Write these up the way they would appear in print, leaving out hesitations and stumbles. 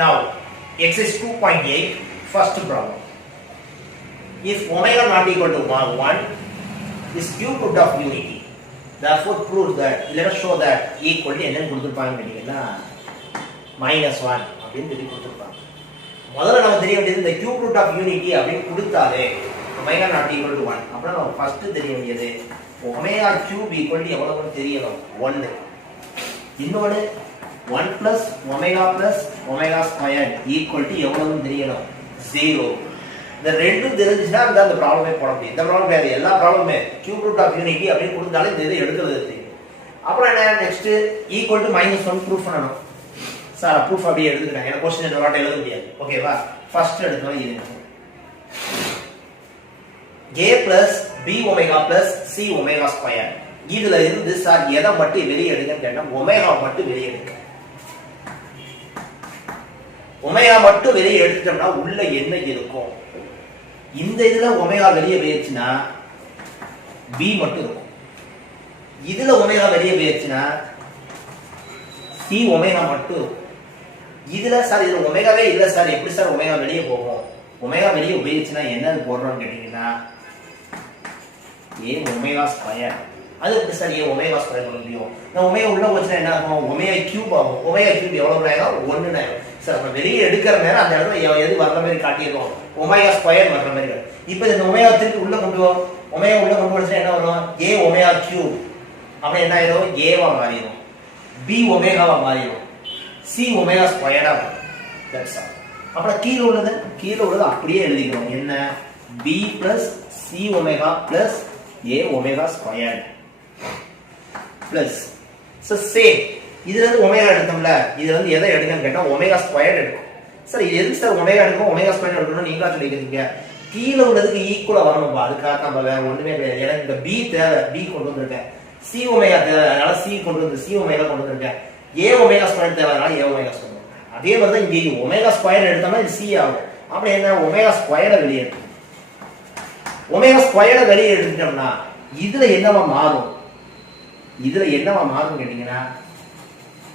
Now, exercise 2.8, first problem. If omega not equal to 1 is cube root of unity. Therefore, prove that, let us show that equal to என்ன கொடுத்திருப்பாங்க கேட்டீங்கன்னா -1 அப்படின்னு சொல்லி கொடுத்திருப்பாங்க. முதல்ல நம்ம தெரிய வேண்டியது இந்த cube root of unity அப்படின்னு கொடுத்தாலே omega not equal to 1. அப்புறம் நம்ம ஃபர்ஸ்ட் தெரிய வேண்டியது omega cube equal to எவ்வளவுன்னு தெரியணும் 1. இன்னொரு 1 plus omega plus omega squared equal to எவ்வளவுன்னு தெரியணும் 0. இந்த ரெண்டும் தெரிஞ்சுனா அந்த ப்ராப்ளமே போட முடியும். இந்த ப்ராப்ளம் கிடையாது, எல்லா ப்ராப்ளமே கியூப் ரூட் ஆஃப் யூனிட்டி அப்படின்னு கொடுத்தாலே இந்த இதை எடுக்கிறது தெரியும். அப்புறம் என்ன நெக்ஸ்ட் ஈக்குவல் டு -1 ப்ரூஃப் பண்ணணும். சார் ப்ரூஃப் அப்படியே எடுத்துக்கிறேன், எனக்கு क्वेश्चन என்ன வாட்ட எழுத முடியாது. ஓகேவா? ஃபர்ஸ்ட் எடுத்தோம் இது a plus b omega plus c omega square. இதுல இருந்து சார் எதை மட்டும் வெளியே எடுங்கன்னு கேட்டா ஒமேகா மட்டும் வெளியே எடுங்க. ஒமேகா மட்டும் வெளியே எடுத்துட்டோம்னா உள்ள என்ன இருக்கும்? இந்த இதுல ஒமேகா வெளியே போயிடுச்சுன்னா b மட்டும் இருக்கும். இதுல ஒமேகா வெளியே போயிடுச்சுன்னா c ஒமேகா மட்டும் இருக்கும். இதுல சார் இதுல ஒமேகாவே இல்ல சார், எப்படி சார் ஒமேகா வெளியே போகும்? ஒமேகா வெளியே போயிடுச்சுன்னா என்னது போடுறோம்னு கேட்டீங்கன்னா a ஒமேகா ஸ்கொயர். அது எப்படி சார் a ஒமேகா ஸ்கொயர் பண்ண முடியும்? நான் ஒமேகா உள்ள போச்சுன்னா என்ன ஆகும்? ஒமேகா கியூப் ஆகும். ஒமேகா கியூப் எவ்வளவு ஆகும்? 1 ஆகும். சார் நம்ம வெளியே எடுக்கிற நேரம் அந்த இடத்துல எது வர்ற மாதிரி காட்டிடுவோம், ஒமேகா ஸ்கொயர் வர்ற மாதிரி. இப்போ இந்த ஒமேகா திருப்பி உள்ள கொண்டு வரும். ஒமேகா உள்ள கொண்டு வந்துச்சுன்னா என்ன வரும்? a omega cube. அப்படி என்ன ஆயிரும்? a வா மாறிடும், b ஒமேகாவா மாறிடும், c ஒமேகா ஸ்கொயரா வரும். That's all. அப்புறம் கீழ உள்ளது அப்படியே எழுதிக்கிறோம். என்ன? b plus c omega plus a omega square plus so same. இதுல இருந்து ஒமேகா எடுத்தோம்ல, இதுல இருந்து எதை எடுக்கன்னு கேட்டா ஒமேகா ஸ்கொயர் எடுக்கும். சார் இது எதுக்கு சார் ஒமேகா எடுக்கும் ஒமேகா ஸ்கொயர் எடுக்கணும் நீங்களா சொல்லிக்கிறீங்க? கீழே உள்ளதுக்கு ஈக்குவலா வரணும்பா, அதுக்காக நம்ம வேற ஒண்ணுமே கிடையாது. எனக்கு இந்த b தேவை, b கொண்டு வந்திருக்கேன். c ஒமேகா தேவை, அதனால c கொண்டு வந்து c ஒமேகா கொண்டு வந்திருக்கேன். a ஒமேகா ஸ்கொயர் தேவை, அதனால a ஒமேகா ஸ்கொயர். அதே மாதிரி தான் இங்க ஒமேகா ஸ்கொயர் எடுத்தோம்னா இது c ஆகும். அப்படி என்ன? ஒமேகா ஸ்கொயரை வெளியே எடுக்கும். ஒமேகா ஸ்கொயரை வெளியே எடுத்துட்டோம்னா இதுல என்னவா மாறும்? இதுல என்னவா மாறும் கேட்டீங்கன்னா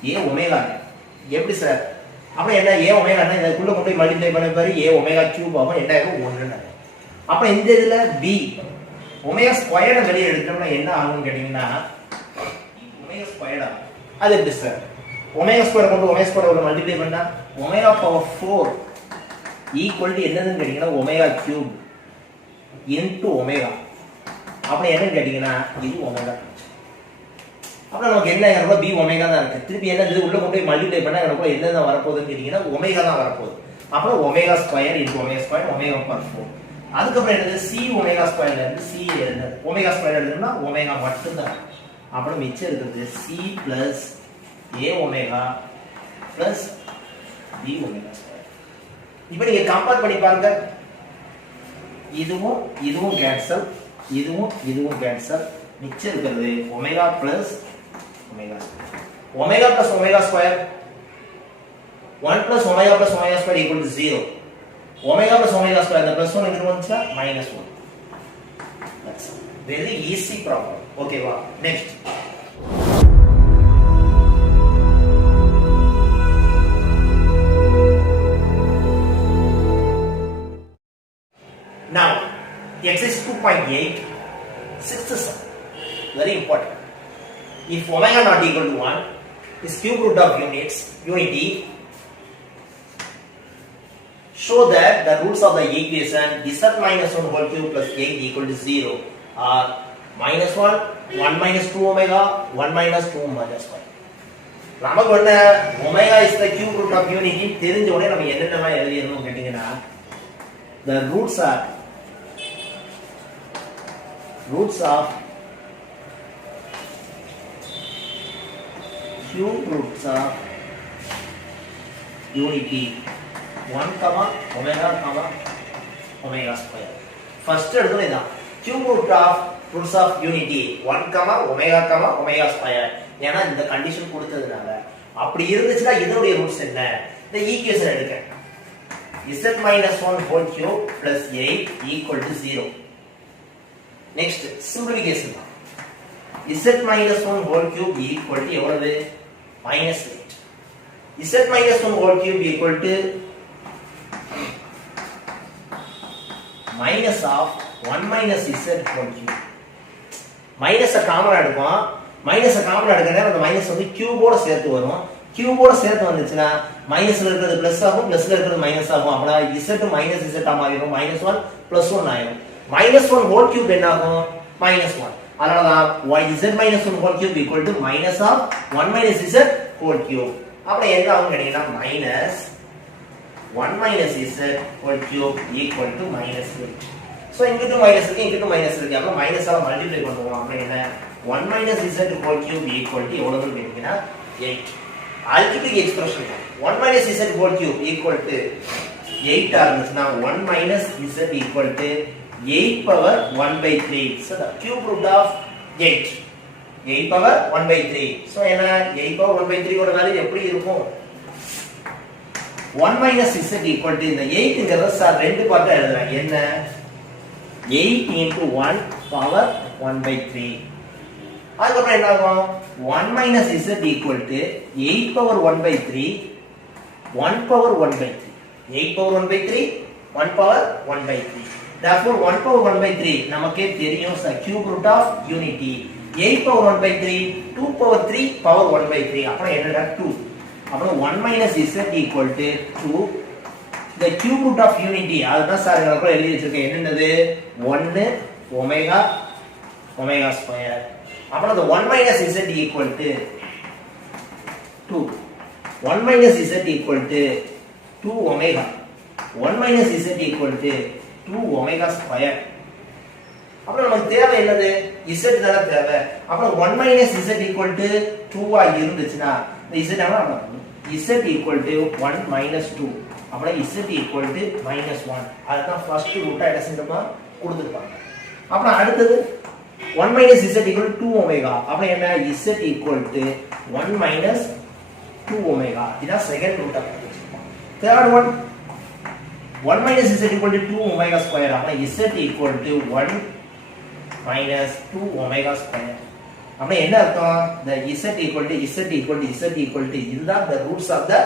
a ஒமேகா. எப்படி சார்? அப்ப என்ன? a ஒமேகானா இதுக்குள்ள கொண்டு போய் மல்டிப்ளை பண்ண பாரு, a ஒமேகா கியூப் ஆகும். என்ன ஆகும்? 1. அப்ப இந்த இதுல b ஒமேகா ஸ்கொயரை வெளியே எடுத்தோம்னா என்ன ஆகும்னு கேட்டீங்கன்னா ஒமேகா ஸ்கொயர் ஆகும். அது எப்படி சார்? ஒமேகா ஸ்கொயர் கொண்டு ஒமேகா ஸ்கொயர் மல்டிப்ளை பண்ணா ஒமேகா பவர் 4 ஈக்குவல் டு என்னதுன்னு கேட்டீங்கன்னா ஒமேகா கியூப் இன்டு ஒமேகா. அப்படி என்னன்னு கேட்டீங்கன்னா இது ஒமேகா. அப்புறம் நமக்கு என்ன ஆகும்? b ஒமேகா தான் இருக்கு. திருப்பி என்ன இது உள்ள கொண்டு போய் மல்டிப்ளை பண்ணா எனக்கு என்ன வரப்போகுதுன்னு கேட்டீங்கன்னா ஒமேகா தான் வரப்போகுது. அப்புறம் omega square into omega square omega power 4. அதுக்கப்புறம் என்னது? c ஒமேகா ஸ்கொயர்ல இருந்து c என்ன ஒமேகா ஸ்கொயர் எடுத்தோம்னா ஒமேகா மட்டும் தான். அப்புறம் மிச்சம் இருக்கிறது c plus a omega plus b omega square. இப்போ நீங்க கம்பேர் பண்ணி பாருங்க. இதுவும் கேன்சல், இதுவும் கேன்சல். மிச்சம் இருக்கிறது omega plus omega square. Omega plus omega square 1 plus omega plus omega square equal to 0. Omega plus omega square the plus 1 into 1 is -1. That's very easy problem. Okay, wow. Next. Now, exercise 2.8, sixth sum. Very important. If omega not equal to 1 is cube root of unity, show that the roots of the equation z minus 1 whole cube plus 8 equal to 0 are -1, 1 minus 2 omega, 1 minus 2 omega square. நமக்கு என்ன? omega is the cube root of unity தெரிஞ்ச உடனே நம்ம என்னென்னலாம் எழுதிடணும் கேட்டீங்கன்னா the roots of cube roots of unity 1, omega square. First எடுத்தோம் இதான் cube roots of unity 1, omega square. ஏன்னா இந்த கண்டிஷன் கொடுத்ததுனால அப்படி இருந்துச்சுன்னா இதனுடைய ரூட்ஸ் என்ன? இந்த ஈக்குவேஷன் எடுக்க z minus 1 whole cube plus 8 equal to 0. Next simplification தான். z minus 1 whole cube equal to எவ்வளவு? -8. z minus 1 whole cube equal to minus of 1 minus z whole cube. மைனஸை காமன் எடுப்போம். மைனஸை காமன் எடுக்கறதே அந்த minus வந்து கியூபோட சேர்த்து வரும். கியூபோட சேர்த்து வந்துச்சுன்னா மைனஸ்ல இருக்கிறது பிளஸ் ஆகும், பிளஸ்ல இருக்கிறது மைனஸ் ஆகும். அப்பனா z மைனஸ் z ஆகிரும். -1 +1 ஆயிரும். -1 whole cube என்ன ஆகும்? -1. அதனால தான் z minus 1 whole cube equal to minus of 1 minus z whole cube. அப்ப என்ன ஆகும் கேட்டீங்கன்னா minus 1 minus z whole cube equal to -8. So இங்கிட்டு மைனஸ் இருக்கு, இங்கிட்டு மைனஸ் இருக்கு. அப்ப மைனஸால மல்டிப்ளை பண்ணுவோம். அப்ப என்ன 1 minus z whole cube equal to எவ்வளவு கேட்டீங்கன்னா 8. Algebraic expression 1 minus z whole cube equal to 8 ஆகுதுன்னா 1 minus z equal to 8 power 1/3. So the cube root of 8. 8 power 1/3. So என்ன 8 power 1/3 ஓட வேல்யூ எப்படி இருக்கும்? 1 minus z equal to இந்த 8ங்கறத sir ரெண்டு பார்ட்டா எழுதுறேன். என்ன 8 into 1 power 1/3. அதுக்கப்புறம் என்ன ஆகும்? 1 minus z equal to 8 power 1/3 1 power 1/3. 8 power 1/3 1 power 1/3. Therefore 1 power 1/3 நமக்கே தெரியும் sir cube root of unity. 8 power 1/3 2 power 3 power 1/3. அப்புறம் என்னடா 2. அப்புறம் 1 minus z equal to 2. the cube root of unity அதுதான் சார் எனக்கு எழுதி வச்சிருக்கேன். என்னது 1 ஒமேகா ஒமேகா ஸ்கொயர். அப்புறம் the 1 minus z equal to 2. 1 minus z equal to 2 omega. 1 minus z equal to 2 omega square. அப்புறம் நமக்கு தேவை என்னது? z தான தேவை. அப்புறம் 1 minus z equal to 2 ஆ இருந்துச்சுனா இந்த z ஆனா z equal to 1 minus 2. அப்புறம் z equal to -1. அதுதான் ஃபர்ஸ்ட் ரூட்டா என்ன செஞ்சோமா கொடுத்திருப்பாங்க. அப்புறம் அடுத்தது 1 minus z equal to 2 omega. அப்புறம் என்ன z equal to 1 minus 2 omega. இதான் செகண்ட் ரூட்டா கொடுத்திருப்பாங்க. Third one 1 minus z equal to 2 omega square. அப்புறம் z equal to 1 minus 2 omega square. அப்புறம் என்ன அர்த்தம்? the z equal to z equal to z equal to இதுதான் the roots of the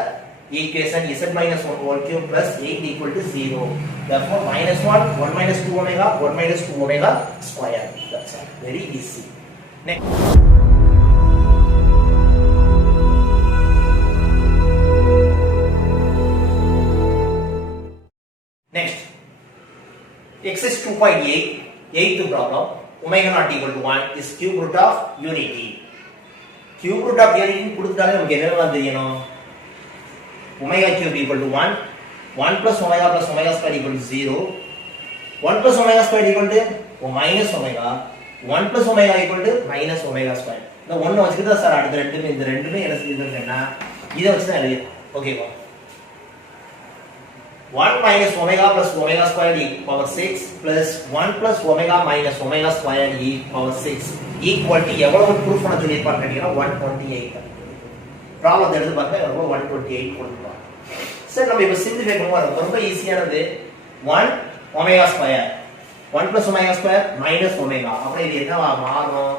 equation z minus 1 whole cube plus 8 equal to 0. Therefore -1 1 minus 2 omega 1 minus 2 omega square. That's all. Very easy. Next. Next. Exercise 2.8 8th problem. Omega not equal to 1 is cube root of unity. Cube root of unity கொடுத்தாலே நமக்கு என்னெல்லாம் தெரியணும்? omega cube equal to 1 1 plus omega square equal to 0 1 plus omega square equal to minus omega 1 plus omega equal to minus omega square. இந்த 1 வச்சுக்கிட்டா sir அடுத்த ரெண்டுமே இந்த ரெண்டுமே என்ன செய்யுதுன்னா இத வச்சு தான் எழுதி ஓகேவா 1 minus omega plus omega square e power 6 plus 1 plus omega minus omega square e power 6 equal to எவ்வளவு ப்ரூஃப் பண்ண சொல்லிருப்பாங்க கேட்டீங்கன்னா 128. ப்ராப்ளம் எடுத்து பார்த்தா ரொம்ப 128 கொடுத்துருப்பாங்க. சரி நம்ம இப்போ சிம்பிளிஃபை பண்ணுவோம். ரொம்ப ஈஸியானது 1 omega square 1 plus omega square minus omega. அப்புறம் இது என்னவா மாறும்?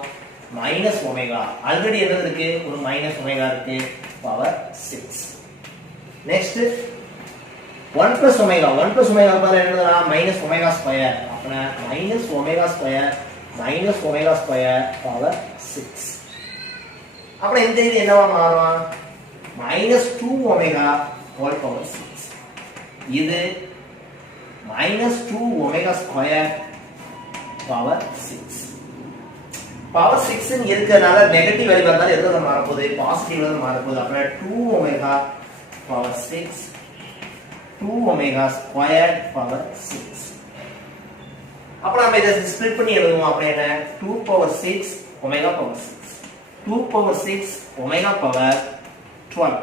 Minus omega. ஆல்ரெடி என்ன இருக்கு? ஒரு மைனஸ் ஒமேகா இருக்கு power 6. Next 1 plus omega 1 plus omega பதிலா என்னதுனா மைனஸ் ஒமேகா ஸ்கொயர். அப்பனா minus omega square minus omega square power 6. அப்புறம் இந்த இது என்னவா மாறும்? -2 omega whole power 6. இது -2 omega square power 6. பவர் 6 ன்னு இருக்கறனால நெகட்டிவ் வேல்யூ வந்தாலும் எதுல மாற போகுது? பாசிட்டிவ்ல மாற போகுது. அப்ப 2 omega power 6 2 omega square power 6. அப்ப நாம இத ஸ்ப்ளிட் பண்ணி எழுதுவோம். அப்ப என்ன 2 power 6 omega power 6 2 power 6 omega power 12.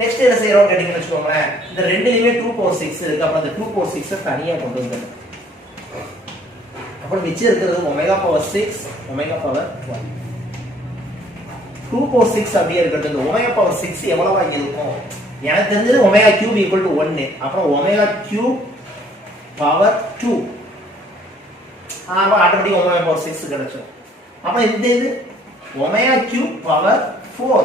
Next என்ன செய்யறோம் கேட்டிங்கன்னு வெச்சுக்கோங்க. இந்த ரெண்டுலயுமே 2 power 6 இருக்கு. அப்ப அந்த 2 power 6 தனியா கொண்டு வந்துடணும். அப்ப மிச்சம் இருக்குது omega power 6 omega power 12. 2 power 6 அப்படியே இருக்குது. இந்த omega power 6 எவ்வளவா இருக்கும்? எனக்கு தெரிஞ்சது omega cube equal to 1. அப்புறம் omega cube power 2. அப்ப ஆட்டோமேட்டிக்கா omega power 6 கிடைச்சிடும். அப்ப இந்த இது omega cube power 4.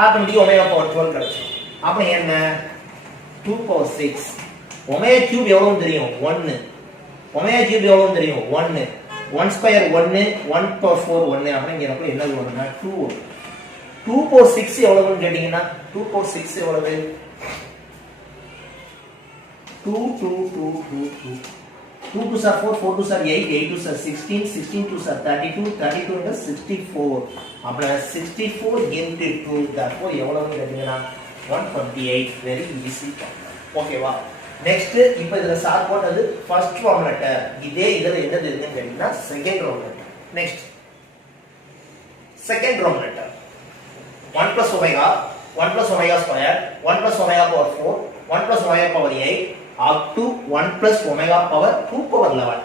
Automatic omega power 12 கிடைச்சிடும். அப்ப என்ன 2 பவர் 6 ஒமேகா கியூப் எவ்வளவுன்னு தெரியும் 1 ஒமேகா கியூப் எவ்வளவுன்னு தெரியும் 1 1 ஸ்கொயர் 1 1 பவர் 4 1 அப்படிங்கிறப்ப என்னது வரும்னா 2 2 பவர் 6 எவ்வளவுன்னு கேட்டீங்கன்னா 2 பவர் 6 எவ்வளவு 2 2 2 2 2 2 2s are 4 4 2s are 8 8 2s are 16 16 2s are 32 32 into 64 அப்ப 64 into 2 therefore எவ்வளவுன்னு கேட்டீங்கன்னா 128 very easy ஓகேவா. நெக்ஸ்ட் இப்போ இதுல சார் போட்டது ஃபர்ஸ்ட் ஃபார்ம் லெட்டர். இதே இதுல என்னது இருக்குன்னு கேட்டீங்கன்னா second form letter. Next second form letter 1 plus omega 1 plus omega square 1 plus omega power 4 1 plus omega power 8 up to 1 plus omega power 2 power 11.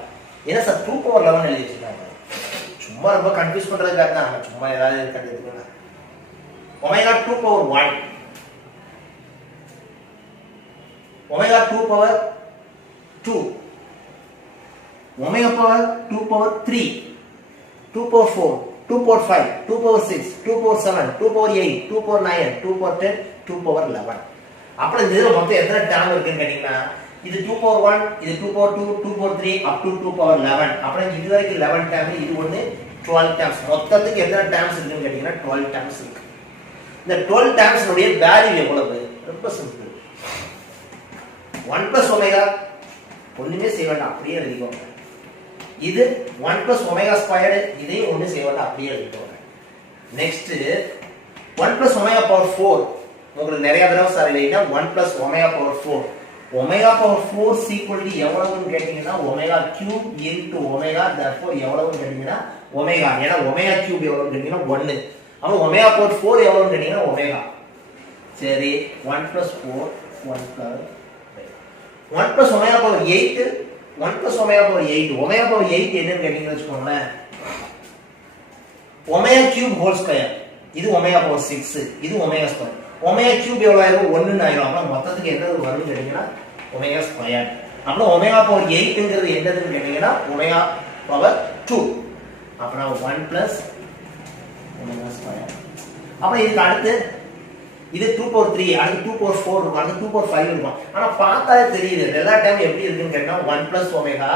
என்ன சார் 2 power 11 எழுதி வச்சிருக்காங்க? சும்மா ரொம்ப கன்ஃபியூஸ் பண்றதுக்காக தான். சும்மா ஏதாவது கண்டுபிடிங்க. omega 2 power 1 omega 2 power 2 omega power 2 power 3 2 power 4 2 power 5 2 power 6 2 power 7 2 power 8 2 power 9 2 power 10 2 power 11. அப்புறம் இதுல மொத்தம் எத்தனை டேர்ம் இருக்குன்னு கேட்டீங்கன்னா இது 2 power 1 இது 2 power 2 2 power 3 up to 2 power 11. அப்புறம் இது வரைக்கும் 11 டேர்ம் இது ஒண்ணு 12 டேர்ம்ஸ். மொத்தத்துக்கு எத்தனை டேர்ம்ஸ் இருக்குன்னு கேட்டீங்கன்னா 12 டேர்ம்ஸ் இருக்கு. இந்த 12 டேர்ம்ஸ் உடைய வேல்யூ எவ்வளவு? ரொம்ப சிம்பிள் 1 plus omega ஒண்ணுமே செய்ய வேண்டாம் அப்படியே எழுதிக்கோங்க. இது 1 plus omega squared இதையும் ஒண்ணு செய்ய வேண்டாம் அப்படியே எழுதிக்கோங்க. நெக்ஸ்ட் 1 plus omega power 4 உங்களுக்கு நிறைய தடவை சார் இல்லைன்னா 1 plus omega power 4 omega power 4 is equal to எவ்வளவுன்னு கேட்டீங்கன்னா omega cube into omega therefore எவ்வளவுன்னு கேட்டீங்கன்னா omega ஏன்னா omega cube எவ்வளவுன்னு கேட்டீங்கன்னா 1 அப்ப omega power 4 எவ்வளவுன்னு கேட்டீங்கன்னா omega. சரி 1 plus 4 1 plus 1 plus omega power 8 1 plus omega power 8 omega power 8 என்னன்னு கேட்டீங்கன்னு வெச்சுக்கோங்களேன் omega cube whole square இது omega power 6 இது omega square omega cube எவ்வளவு ஆயிரும் 1 ஆயிரும். அப்ப மொத்தத்துக்கு என்னது வரும்னு கேட்டீங்கன்னா omega square. அப்ப omega power 8ங்கிறது என்னதுன்னு கேட்டீங்கன்னா omega power 2 அப்புறம் 1 plus omega square. அப்ப இதுக்கு அடுத்து இது 2 power 3 அடுத்து 2 power 4 இருக்கும் அடுத்து 2 power 5 இருக்கும். ஆனா பார்த்தாலே தெரியுது எல்லா டைம் எப்படி இருக்குன்னு கேட்டா 1 plus omega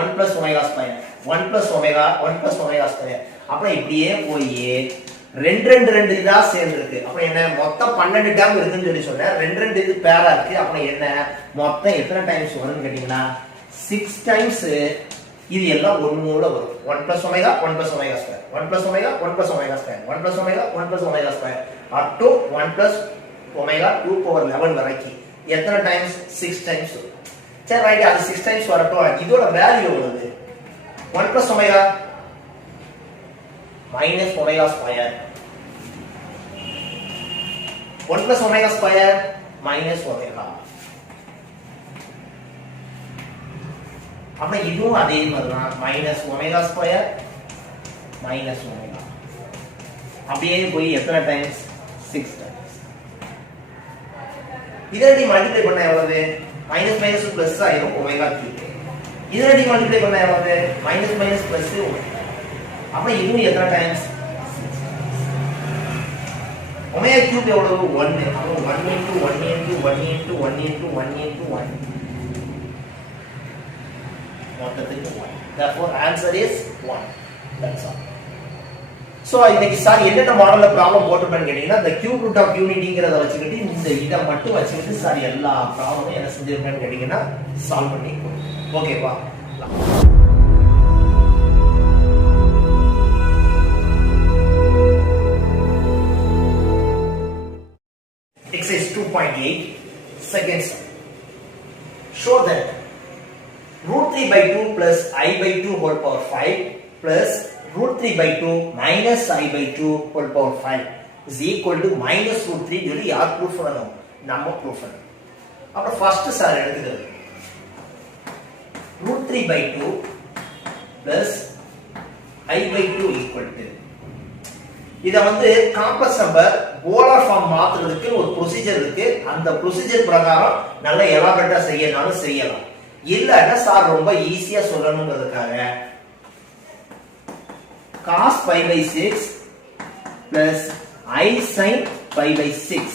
1 plus omega square 1 plus omega 1 plus omega square. அப்புறம் இப்படியே போய் 2 இதா சேர்ந்து இருக்கு. அப்ப என்ன மொத்தம் 12 டேர்ம் இருக்குன்னு சொல்லி சொன்னேன். 2 இது பேரா இருக்கு. அப்ப என்ன மொத்தம் எத்தனை டைம்ஸ் வரும்னு கேட்டீங்கன்னா 6 டைம்ஸ் இது எல்லாம் ஒண்ணோட வரும். 1 plus omega 1 plus omega square 1 plus omega 1 plus omega square 1 plus omega 1 plus omega square up to 1 plus omega 2 power 11 வரைக்கும் எத்தனை டைம்ஸ் 6 டைம்ஸ். சரி ரைட் அது 6 டைம்ஸ் வரட்டும். இதோட வேல்யூ எவ்வளவு 1 plus omega minus omega square 1 plus omega square minus omega. அப்ப இதுவும் அதே மாதிரி தான் minus omega square minus omega. அப்படியே போய் எத்தனை டைம்ஸ் 6 டைம்ஸ். இதடி மல்டிப்ளை பண்ணா எவ்வளவு மைனஸ் மைனஸ் பிளஸ் ஆயிரும் omega cube. இதடி மல்டிப்ளை பண்ணா எவ்வளவு மைனஸ் மைனஸ் பிளஸ் omega. அப்ப இதுவும் எத்தனை டைம்ஸ் omega cube எவ்வளவு 1 அப்ப 1 into 1 into 1 into 1 into 1 into 1 மொத்தத்துக்கு 1. therefore answer is 1. that's all. so இன்னைக்கு சார் என்னென்ன மாடல்ல ப்ராப்ளம் போட்டுப்பேன்னு கேட்டீங்கன்னா the cube root of unityங்கறத வச்சுக்கிட்டு இந்த இத மட்டும் வச்சுக்கிட்டு சார் எல்லா ப்ராப்ளமும் என்ன செஞ்சிருப்பேன்னு கேட்டீங்கன்னா சால்வ் பண்ணி ஓகேவா. exercise 2.8 second sum. show that root 3 by 2 plus I by 2 whole power 5 plus root 3 by 2 minus I by 2 whole power 5 is equal to minus root 3 சொல்லி யார் ப்ரூஃப் பண்ணணும் நம்ம ப்ரூஃப் பண்ணணும். அப்புறம் ஃபர்ஸ்ட் சார் எடுத்துக்கிறது root 3 by 2 plus I by 2 equal to இத வந்து complex number polar form மாத்துறதுக்கு ஒரு ப்ரொசீஜர் இருக்கு. அந்த ப்ரொசீஜர் பிரகாரம் நல்ல எலாபரேட்டா செய்யனாலும் செய்யலாம். இல்லன்னா சார் ரொம்ப ஈஸியா சொல்லணும்ங்கிறதுக்காக cos pi by 6 plus I sin pi by 6.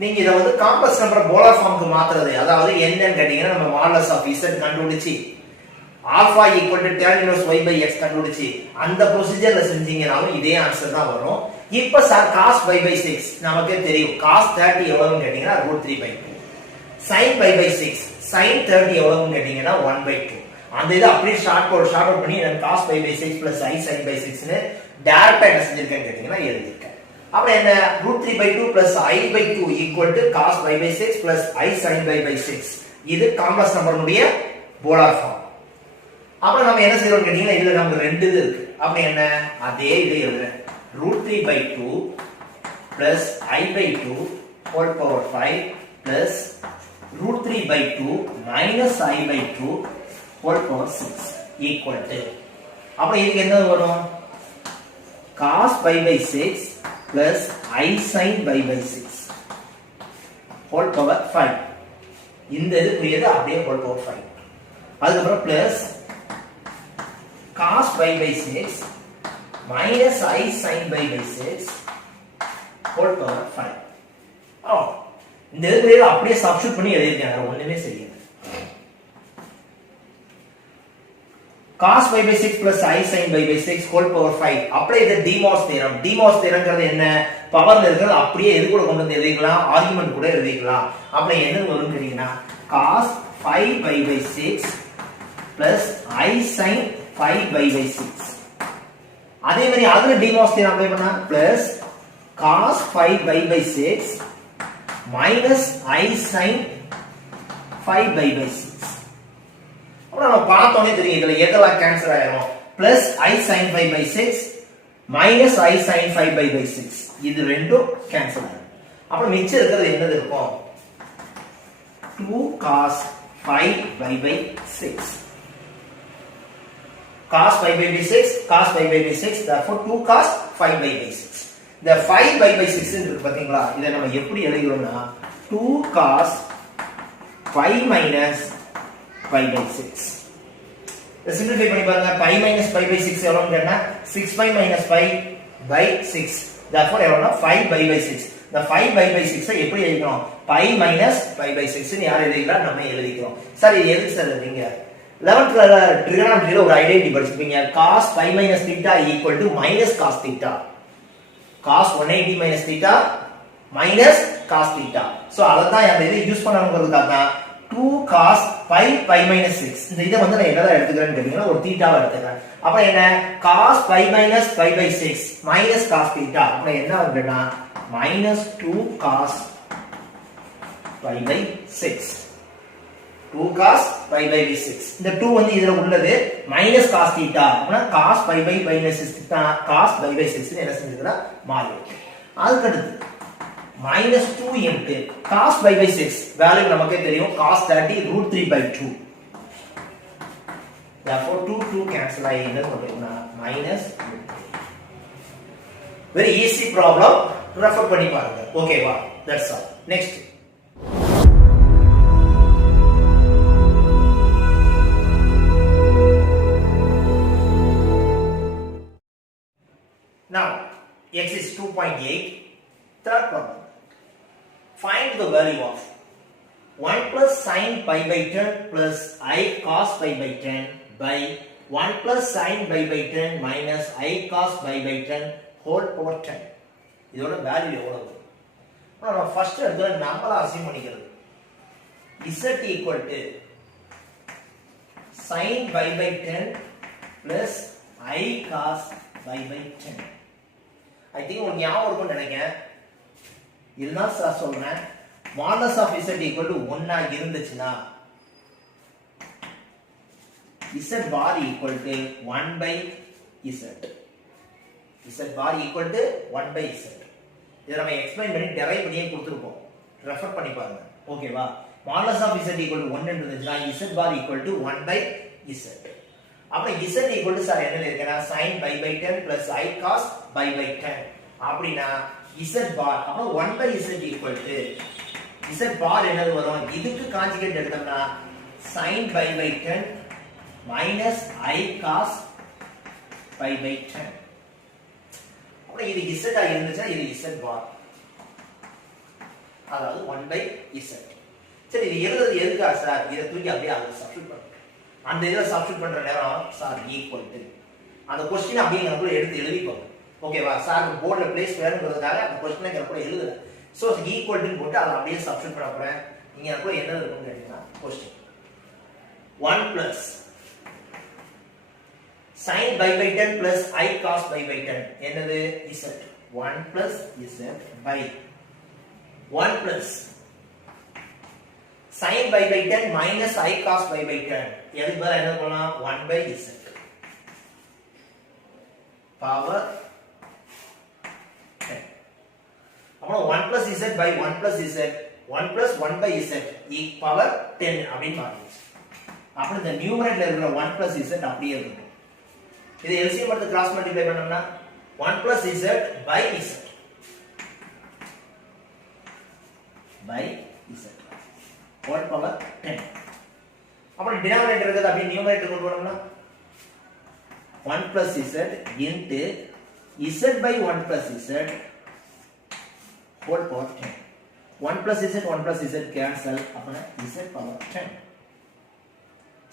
நீங்க இத வந்து காம்ப்ளெக்ஸ் நம்பர் போலார் ஃபார்முக்கு மாத்துறது, அதாவது என்னன்னு கேட்டீங்கன்னா நம்ம மாடுலஸ் ஆஃப் z கண்டுபிடிச்சி alpha equal to tan inverse y by x கண்டுபிடிச்சி அந்த ப்ரொசீஜர்ல செஞ்சீங்கனாலும் இதே ஆன்சர் தான் வரும். இப்போ சார் cos y by 6 நமக்கே தெரியும். cos 30 எவ்வளவுன்னு கேட்டீங்கன்னா √3/2. sin y by 6 sin 30 எவ்வளவுன்னு கேட்டீங்கன்னா 1/2. அந்த இத அப்படியே ஷார்ட் அவுட் பண்ணி நான் cos y by 6 plus i sin by 6 னு டைரக்டா என்ன செஞ்சிருக்கேன்னு கேட்டீங்கன்னா எழுதிருக்கேன். அப்ப என்ன √3/2 plus i/2 equal to cos y by 6 plus i sin y by 6. இது காம்ப்ளெக்ஸ் நம்பருடைய போலார் ஃபார்ம். அப்ப நம்ம என்ன செய்யறோம் கேட்டீங்கன்னா இதுல நமக்கு ரெண்டு இது இருக்கு. அப்ப என்ன அதே இது எழுதுறேன். √3/2 plus i/2 whole power 5 plus √3/2 minus i/2 whole power 6 equal to, அப்ப இதுக்கு என்ன வரும்? cos pi by 6 plus I sin pi by 6 whole power 5. இந்த இது புரியுது, அப்படியே whole power 5. அதுக்கப்புறம் plus cos pi by 6 minus I sin pi by 6 whole power 5. இந்த இது புரியுது, அப்படியே சப்ஸ்டிட்யூட் பண்ணி எழுதிருக்காங்க, ஒண்ணுமே செய்யல. cos pi by 6 plus I sin pi by 6 whole power 5. அப்படியே இது DeMor's theorem. DeMor's theoremங்கிறது என்ன? பவர்ல இருக்கிறது அப்படியே எது கூட கொண்டு வந்து எழுதிக்கலாம், ஆர்குமென்ட் கூட எழுதிக்கலாம். அப்ப என்ன வரும் தெரியுமா? cos 5 pi by 6 plus I sin 5 pi by 6. அதே மாதிரி அதுல DeMor's theorem அப்ளை பண்ணா plus cos 5 pi by 6 minus I sin 5 pi by 6. நம்ம பார்த்தோனே தெரியும் இதுல எதெல்லாம் கேன்சல் ஆயிரும். plus I sin 5 by 6 minus I sin 5 by 6 இது ரெண்டும் கேன்சல் ஆயிரும். அப்ப மிச்சம் இருக்கிறது என்னது இருக்கும்? 2 cos 5 by 6. cos 5 by 6 cos 5 by 6, therefore 2 cos 5 by 6. இந்த 5 by 6 இருக்கு பாத்தீங்களா? இத நம்ம எப்படி எழுதுறோம்னா 2 cos 5 minus 5 by 6. இத சிம்பிளிஃபை பண்ணி பாருங்க. 5 minus 5 by 6 எவ்வளவுன்னு கேட்டா 6 minus 5 by 6. therefore எவ்வளவுனா 5 by 6. இந்த 5 by 6 ஐ எப்படி எழுதணும்? 5 minus 5 by 6 ன்னு யார் எழுதிக்கலாம்? நம்ம எழுதிக்கிறோம். சார் இது எதுக்கு சார் எழுதுறீங்க? 11th ட்ரிகோனோமெட்ரியில ஒரு ஐடென்டிட்டி படிச்சிருப்பீங்க. cos 5 minus theta equal to minus cos theta. cos 180 minus theta minus cos theta. So அத தான் அந்த இதை யூஸ் பண்ணனும்ங்கிறதுக்காக தான் 2 cos 5 pi minus 6. இந்த இத வந்து நான் என்னடா எடுத்துக்கறேன்னு கேட்டீங்கன்னா ஒரு தீட்டாவை எடுத்துக்கறேன். அப்ப என்ன cos 5 minus 5 by 6 minus cos theta. அப்ப என்ன வருதுன்னா minus 2 cos 5 by 6. 2 cos 5 by 6. இந்த 2 வந்து இதுல உள்ளது minus cos theta. அப்பனா cos 5 by minus 6 cos 5 by 6 ன்னு என்ன செஞ்சிருக்கா மாறி இருக்கு. அதுக்கு அடுத்து minus 2 into cos 5 by 6 value நமக்கே தெரியும் cos 30 √3/2. therefore 2 cancel ஆகி என்ன சொல்றீங்கன்னா minus 2. very easy problem, refer பண்ணி பாருங்க. ஓகேவா? that's all. next now exercise 2.8 third problem. Find the value of 1 plus sin pi by 10 plus I cos pi by 10 by 1 plus sin pi by 10 minus I cos pi by 10 whole power 10. இதோட value எவ்வளவு? நம்ம first எடுத்து நம்மள assign பண்ணிக்கிறது. z equal to sin pi by 10 plus I cos pi by 10. I think உங்களுக்கு ஞாபகம் இருக்கும்னு நினைக்கிறேன். இதுதான் சார் சொல்றேன். modulus of z equal to 1 ஆ இருந்துச்சுனா z bar equal to 1 by z. z bar equal to 1 by z. இத நம்ம explain பண்ணி டெரைவ் பண்ணியே கொடுத்திருப்போம். ரெஃபர் பண்ணி பாருங்க. ஓகேவா? modulus of z equal to 1 இருந்துச்சுனா z bar equal to 1 by z. அப்ப z equal to சார் என்ன இருக்குன்னா sin pi by 10 plus I cos pi by 10. அப்படினா z bar அப்ப 1 by z equal to z bar என்னது வரும்? இதுக்கு conjugate எடுத்தோம்னா sin pi by 10 minus I cos pi by 10. அப்ப இது z ஆ இருந்துச்சுனா இது z பார், அதாவது 1/z. சரி, இது எழுதுறது எதுக்கா சார்? இதை தூக்கி அப்படியே அதை சப்ஸ்டிட் பண்ணுங்க. அந்த இதை சப்ஸ்டிட் பண்ற நேரம் சார் ஈக்குவல் டு அந்த கொஸ்டின் அப்படியே கூட எடுத்து எழுதிக்கோங்க. ஓகேவா? சார் போர்டுல பிளேஸ் வேணுங்கிறதுக்காக அந்த கொஸ்டினை கூட எழுதுறேன். ஸோ ஈக்குவல் டு போட்டு அதை அப்படியே சப்ஸ்டிட் பண்ண போறேன். இங்க கூட என்ன இருக்கும்னு கேட்டீங்கன்னா question 1 plus sin pi by 10 plus I cos pi by 10 என்னது? z. 1 plus z by 1 plus sin pi by 10 minus I cos pi by 10 எதுக்கு பதிலா என்ன பண்ணலாம்? 1 by z power 10. அப்புறம் 1 plus z by 1 plus z 1 plus 1 by z power 10 அப்படின்னு மாறிடுச்சு. அப்புறம் இந்த நியூமரேட்டர்ல இருக்கிற 1 plus z அப்படியே இருக்கு. இது LCM எடுத்து கிராஸ் மல்டிப்ளை பண்ணோம்னா 1 plus z by z by z whole power 10. அப்புறம் டினாமினேட்டர் இருக்குது அப்படியே நியூமரேட்டர் கொண்டு வரணும்னா 1 plus z into z by 1 plus z whole power 10. 1 plus z cancel அப்பனா z power 10.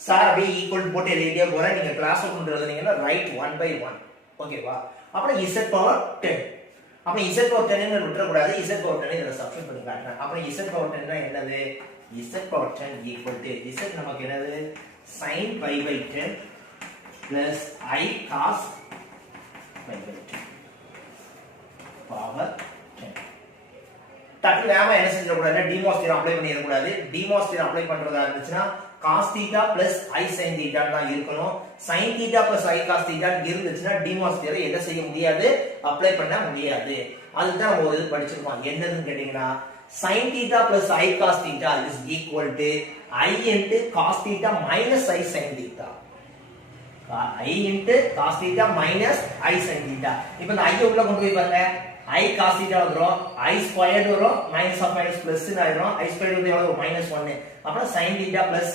சார் அப்படியே ஈக்குவல் போட்டு எழுதிட்டே போறேன். நீங்க கிளாஸ் கொண்டு எழுதுனீங்கன்னா ரைட் 1 by 1. ஓகேவா? அப்புறம் z பவர் 10. அப்ப z பவர் 10 ன்னு விட்டுற கூடாது. z பவர் 10 இத சப்ஸ்டிட் பண்ணி காட்டுறேன். அப்புறம் z பவர் 10 னா என்னது? z power 10 equal to z நமக்கு என்னது? sin pi by 10 plus I cos pi by 10 power 10. டக்கு நாம என்ன செஞ்சற கூடாது? டிமோஸ் தியரம் அப்ளை பண்ணிர கூடாது. டிமோஸ் தியரம் அப்ளை பண்றதா இருந்துச்சுனா cos theta plus I sin theta தான் இருக்கணும். sin theta plus I cos theta இருந்துச்சுனா டிமோஸ் தியரம் என்ன செய்ய முடியாது? அப்ளை பண்ண முடியாது. அதுதான் நம்ம ஒரு படிச்சிருக்கோம். என்னன்னு கேட்டிங்கனா sin theta plus I cos theta is equal to I into cos theta minus I sin theta. I into cos theta minus I sin theta. இப்போ இந்த I உள்ள கொண்டு போய் பாருங்க. I cos theta வந்துரும். I squared வரும். minus of minus plus ன்னு ஆயிடும். I squared வந்து எவ்வளவு? -1. அப்புறம் sin theta plus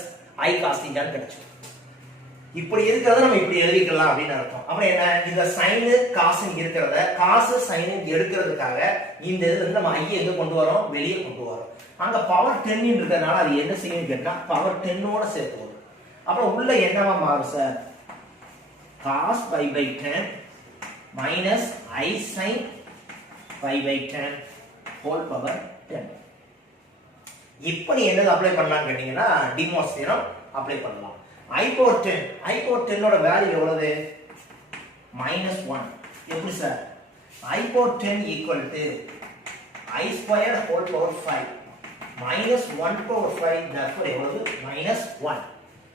I cos theta ன்னு கிடைக்கும். இப்படி இருக்கிறத நம்ம இப்படி எழுதிக்கலாம் அப்படின்னு அர்த்தம். அப்புறம் என்ன? இந்த sin cos இருக்கிறத cos sin எடுக்கிறதுக்காக இந்த இதுல இருந்து நம்ம I எங்க கொண்டு வரோம்? வெளியே கொண்டு வரோம். அங்க பவர் 10 இருக்கிறதுனால அது என்ன செய்யும் கேட்டா பவர் 10 ஓட சேர்த்து வரும். அப்புறம் உள்ள என்னவா மாறும் sir? cos pi by 10 minus I sin pi by 10 whole power 10. இப்போ நீ என்னது அப்ளை பண்ணலாம் கேட்டிங்கன்னா டிமோஸ் தியரம் அப்ளை பண்ணலாம். I power 10 ஓட வேல்யூ எவ்வளவு? -1. எப்படி sir? I power 10 equal to I squared whole power 5 minus 1 power 5 therefore எவ்வளவு? -1.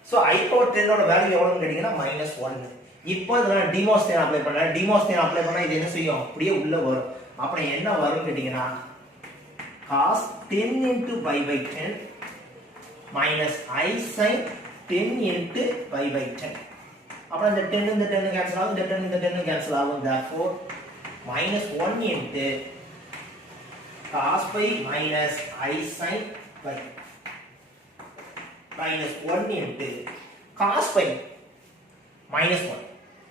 so I power 10 ஓட வேல்யூ எவ்வளவுன்னு கேட்டிங்கன்னா -1. இப்போ நான் டிமோஸ் தியரம் அப்ளை பண்ணேன். டிமோஸ் தியரம் அப்ளை பண்ணா இது என்ன செய்யும்? அப்படியே உள்ள வரும். அப்புறம் என்ன வரும் கேட்டிங்கன்னா cos 10 into pi by 10 minus I sin 10 into pi by 10. அப்புறம் இந்த 10 இந்த 10 கேன்சல் ஆகும், இந்த 10 இந்த 10 கேன்சல் ஆகும். therefore -1 into cos pi minus I sin pi minus 1 into cos pi -1.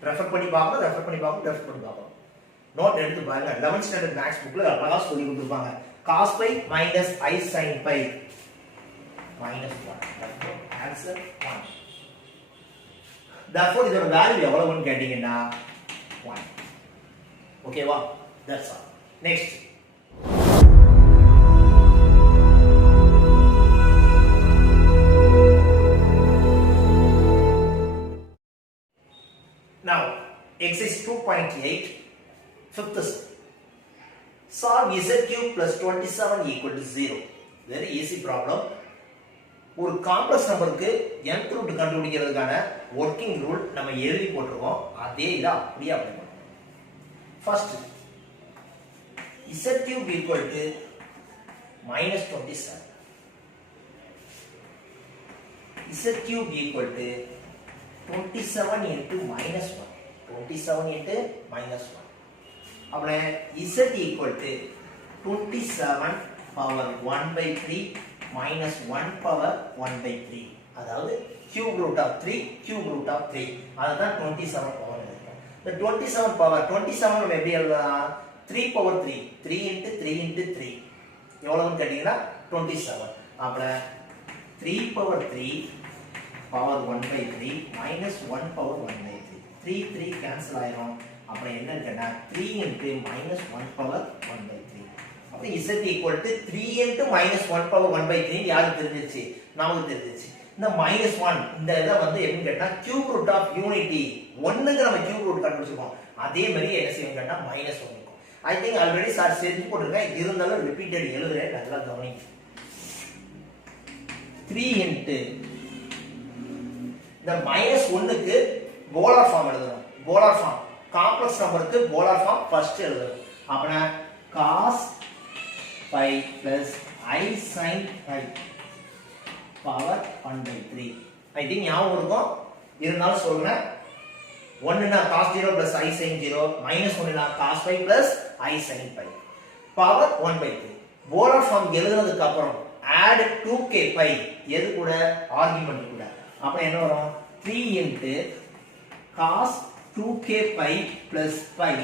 Refer பண்ணி பாருங்க. நோட் எடுத்து பாருங்க. 11th ஸ்டாண்டர்ட் மேத்ஸ் புக்ல அழகா சொல்லி கொடுத்திருப்பாங்க. cos pi minus I sin pi -1. therefore answer 1. therefore இதோட வேல்யூ எவ்வளவுன்னு கேட்டிங்கன்னா 1. ஓகேவா? that's all. next now exercise 2.8 fifth solve z cube plus 27 equal to 0. very easy problem. ஒரு காம்ப்ளெக்ஸ் நம்பருக்கு nth ரூட் கண்டுபிடிக்கிறதுக்கான வொர்க்கிங் ரூல் நம்ம எழுதி போட்டுருக்கோம். அதே இத அப்படியே அப்ளை பண்ணுவோம். First z cube equal to -27. z cube equal to 27 into -1. 27 into -1. அப்படி z equal to 27 power 1 by 3 minus 1 power 1 by 3. அதாவது cube root of 3 cube root of 3. அதுதான் 27 power இருக்கும். இந்த 27 பவர் 27 நம்ம எப்படி எழுதலாம் 3 பவர் 3 3 into 3 into 3 எவ்வளவுன்னு கேட்டீங்கன்னா 27 அப்புறம் 3 power 3 power 1 by 3 minus 1 power 1 by 3 3 3 cancel ஆயிரும் அப்புறம் என்னன்னு கேட்டா 3 into minus 1 பவர் 1 by 3 அப்ப z equal to 3 into minus 1 power 1 by 3 யாருக்கு தெரிஞ்சிருச்சு நமக்கு தெரிஞ்சிருச்சு இந்த -1 இந்த இத வந்து எப்படின்னு கேட்டா cube root of unity 1க்கு நம்ம cube root கண்டுபிடிச்சிருக்கோம் அதே மாதிரி என்ன செய்யணும் கேட்டா -1 இருக்கும் I think already சார் செஞ்சு போட்டுருக்கேன் இருந்தாலும் ரிப்பீட்டட் எழுதுறேன் நல்லா கவனிங்க 3 into இந்த -1க்கு போலார் ஃபார்ம் எழுதணும் போலார் ஃபார்ம் காம்ப்ளெக்ஸ் நம்பருக்கு போலார் ஃபார்ம் ஃபர்ஸ்ட் எழுதணும் அப்பனா cos pi plus I sin pi power 1 by 3 I think ஞாபகம் இருக்கும் இருந்தாலும் சொல்றேன் 1 னா cos 0 plus I sin 0 minus 1 னா cos pi plus I sin pi power 1 by 3 polar form எழுதுனதுக்கு அப்புறம் add 2k pi எது கூட ஆர்குமென்ட் கூட அப்ப என்ன வரும் 3 into cos 2k pi plus pi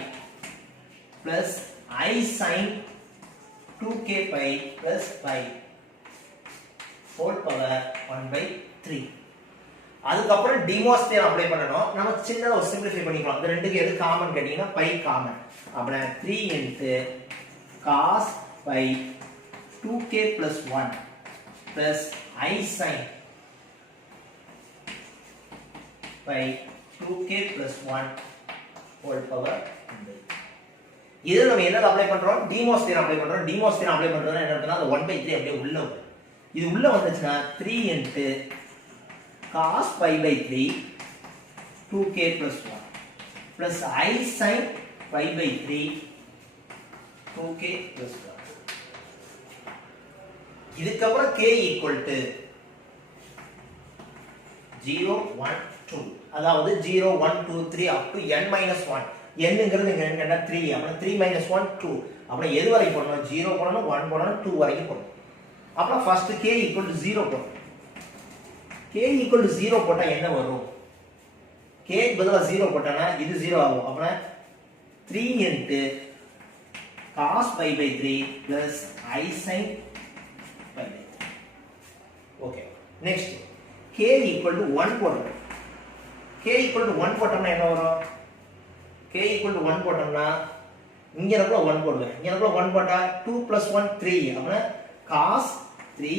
plus I sin 2k pi plus pi whole power 1 by 3 அதுக்கப்புறம் Deimos theorem apply பண்ணனும் நம்ம சின்னதா ஒரு சிம்பிளிஃபை பண்ணிக்கலாம் இந்த ரெண்டுக்கு எது காமன் கேட்டினா pi காமன் அப்ப 3 into cos pi 2k plus 1 plus I sin pi 2k plus 1 whole power 1 by 3 இது நம்ம என்னது அப்ளை பண்றோம் டிமோஸ் தியரம் அப்ளை பண்றோம் டிமோஸ் தியரம் அப்ளை பண்றோம்னா என்ன அர்த்தம்னா அந்த 1 by 3 அப்படியே உள்ள வரும் இது உள்ள வந்துச்சுனா 3 into cos pi by 3 2k plus 1 plus I sin pi by 3 2k plus 1 இதுக்கு அப்புறம் k equal to 0 1 2 அதாவது 0 1 2 3 up to n minus 1 என்னங்கிறது இங்க என்னன்னா 3 அப்ப 3 minus 1 2 அப்ப எது வரைக்கும் போடணும் 0 போடணும் 1 போடணும் 2 வரைக்கும் போடணும் அப்ப ஃபர்ஸ்ட் k equal to 0 போடணும் k equal to 0 போட்டா என்ன வரும் k க்கு பதிலா 0 போட்டானா இது 0 ஆகும் அப்ப 3 into cos pi by 3 plus I sin pi by 3 okay next k equal to 1 போடணும் k equal to 1 போட்டோம்னா என்ன வரும் k equal to 1 போட்டோம்னா இங்க இருக்கல 1 போடுவேன் இங்க இருக்கல 1 போட்டா 2 plus 1 3 அப்ப cos 3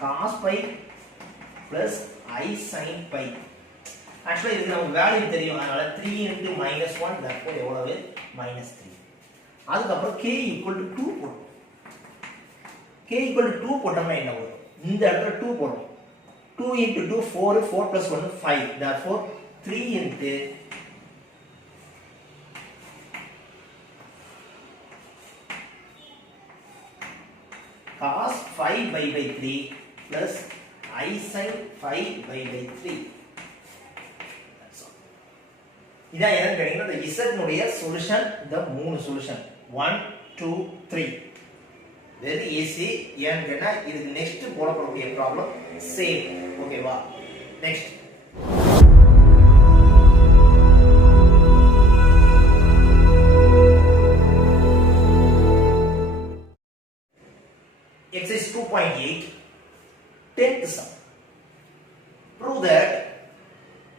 cos pi plus I sin pi actually இதுக்கு நமக்கு வேல்யூ தெரியும் அதனால 3 into -1 therefore எவ்வளவு -3 அதுக்கு அப்புறம் k equal to 2 போடுவோம் k equal to 2 போட்டோம்னா என்ன வரும் இந்த இடத்துல 2 போடுவோம் 2 into 2 4 4 plus 1 5 therefore 3 into cos 5 by 3 plus I sin 5 by 3 இதான் என்ன கேட்டீங்கன்னா இந்த z உடைய சொல்யூஷன் இந்த மூணு சொல்யூஷன் 1 2 3 வெரி ஈஸி ஏன்னு கேட்டா இதுக்கு நெக்ஸ்ட் போடக்கூடிய ப்ராப்ளம் சேம் ஓகேவா next exercise 2.8 10th sum prove that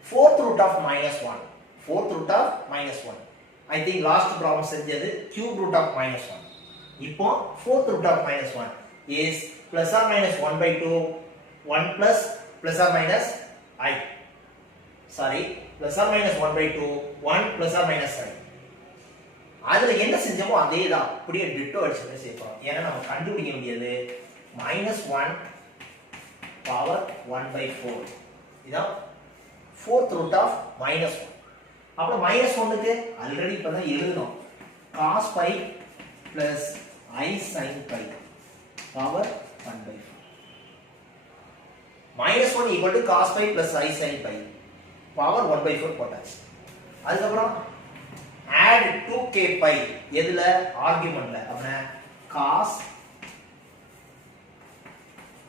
fourth root of -1 fourth root of -1 I think last problem செஞ்சது cube root of -1 இப்போ fourth root of -1 is plus or minus 1 by 2 1 plus or minus I sorry plus or minus 1 by 2 1 plus or minus I அதுல என்ன செஞ்சோமோ அதேதான் அப்படியே Tito அடிச்சு செய்யறோம் ஏன்னா நம்ம கண்டுபிடிக்க வேண்டியது -1 பவர் 1 by 4 இதான் fourth root of -1 அப்புறம் -1 க்கு ஆல்ரெடி இப்பதான் எழுதணும் cos pi plus I sin pi power 1 by 4 -1 equal to cos pi plus I sin pi power 1 by 4 போட்டாச்சு அதுக்கப்புறம் add 2k pi எதுல ஆர்குமென்ட்ல அப்படினா cos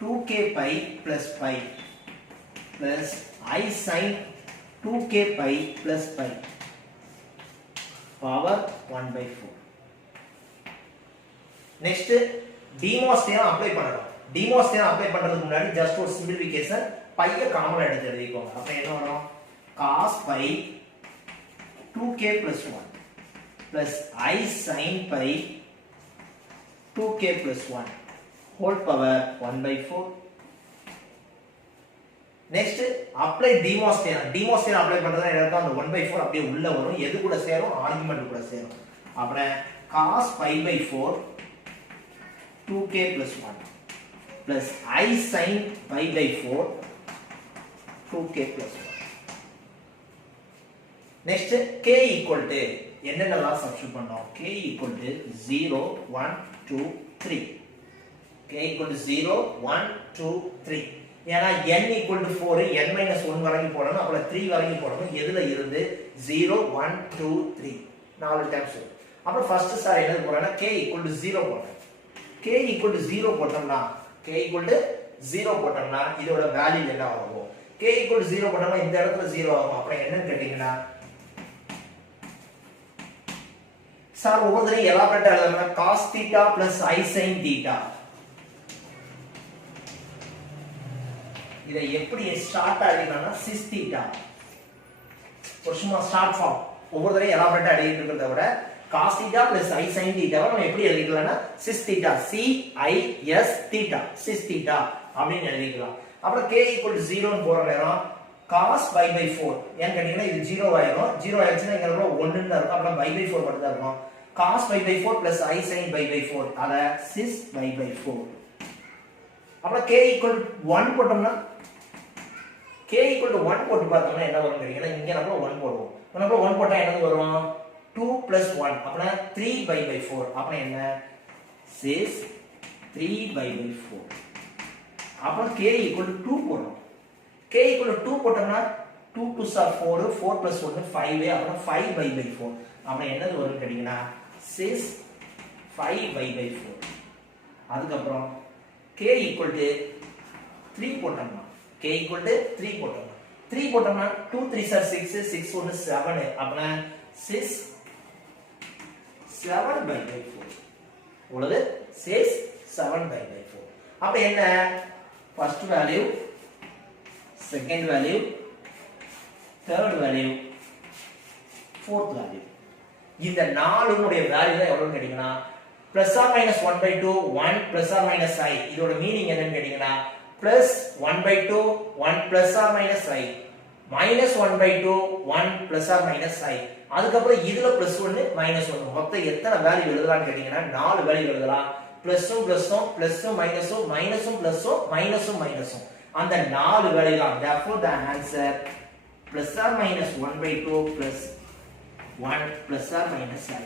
2k pi plus pi plus I sin 2k pi plus pi power 1 by 4. Next, DMOS theorem apply பண்ணலாம். DMOS theorem apply பண்றதுக்கு முன்னாடி just ஒரு simplification பைய common எடுத்து எழுதிக்கோங்க. அப்ப என்ன வரும்? cos pi 2k plus 1 plus I sin pi 2k plus 1 whole power 1 by 4. Next, apply DMOS theorem. DMOS theorem apply பண்றதா என்ன அந்த 1 by 4 அப்படியே உள்ள வரும். எது கூட சேரும்? ஆர்குமென்ட் கூட சேரும். அப்புறம் cos pi by 4 2k plus 1 plus I sin pi by 4 2k plus 1. Next, k equal to என்னென்னலாம் சப்ஸ்டிட்யூட் பண்ணோம்? k equal to 0 1 2 3. k equal to 0 1 2 3. ஏனா n equal to 4 n minus 1 வரைக்கும் போடணும். அப்புறம் 3 வரைக்கும் போடணும். எதுல இருந்து 0 1 2 3 நாலு டைம்ஸ். அப்புறம் ஃபர்ஸ்ட் சார் என்ன போறேன்னா k equal to 0 போடுறேன். k equal to 0 போட்டோம்னா k equal to 0 போட்டோம்னா இதோட வேல்யூ என்ன ஆகும்? k equal to 0 போட்டோம்னா இந்த இடத்துல 0 ஆகும். அப்புறம் என்னன்னு கேட்டீங்கன்னா சார் ஒவ்வொரு எலாபரேட்டா எழுதணும்னா cos theta plus I sin theta. இதை எப்படி ஸ்டார்ட் ஆகினா sis theta. ஒரு சும்மா ஸ்டார்ட் ஃபார்ம் ஒவ்வொரு எலாபரேட்டா எழுதிட்டு இருக்கிறத விட cos theta plus I sin theta நம்ம எப்படி எழுதிக்கலாம்னா sis theta c i s theta sis theta அப்படின்னு எழுதிக்கலாம். அப்புறம் k equal to 0 ன்னு போற நேரம் cos pi by 4 ஏன் கேட்டீங்கன்னா இது 0 ஆயிடும். 0 ஆயிடுச்சுன்னா இங்க ரொம்ப 1 ன்னு இருக்கும். அப்புறம் pi by 4 மட்டும் தான் இருக்கும். cos pi by 4 plus I sin pi by 4 அத sis pi by 4. அப்புறம் k equal to 1 போட்டோம்னா k equal to 1 போட்டு பார்த்தோம்னா என்ன வரும் கேட்டீங்கன்னா இங்க நம்ம 1 போடுவோம். நம்ம 1 போட்டா என்ன வரும்? 2 plus 1 அப்பனா 3 pi by 4 அப்பனா என்ன? sis 3 pi by 4. அப்ப k equal to 2 போடுறோம். k equal to 2 போட்டோம்னா 2 2s are 4 4 plus 1 5 அப்பனா 5 pi by 4 அப்பனா என்னது வரும் கேட்டீங்கன்னா sis 5 pi by 4. அதுக்கு அப்புறம் k equal to 3 போட்டோம்னா k equal to 3 போட்டோம்னா 3 போட்டோம்னா 2 3s are 6 6 1 7 அப்பனா sis 7 by 4. உள்ளது sis 7 by 4. அப்ப என்ன? first value, second value, third value, fourth value. இந்த நாலுனுடைய வேல்யூ தான் எவ்வளவுன்னு கேட்டீங்கன்னா plus or minus 1 by 2 1 plus or minus I. இதோட மீனிங் என்னன்னு கேட்டீங்கன்னா plus 1 by 2 1 plus or minus I minus 1 by 2 1 plus or minus I. அதுக்கப்புறம் இதுல பிளஸ் 1 மைனஸ் 1 மொத்தம் எத்தனை வேல்யூ எழுதலாம்னு கேட்டீங்கன்னா நாலு வேல்யூ எழுதலாம். பிளஸும் பிளஸும் பிளஸும் மைனஸும் மைனஸும் பிளஸும் மைனஸும் மைனஸும் அந்த நாலு வேல்யூ தான். therefore the answer plus or minus 1 by 2 plus 1 plus or minus I.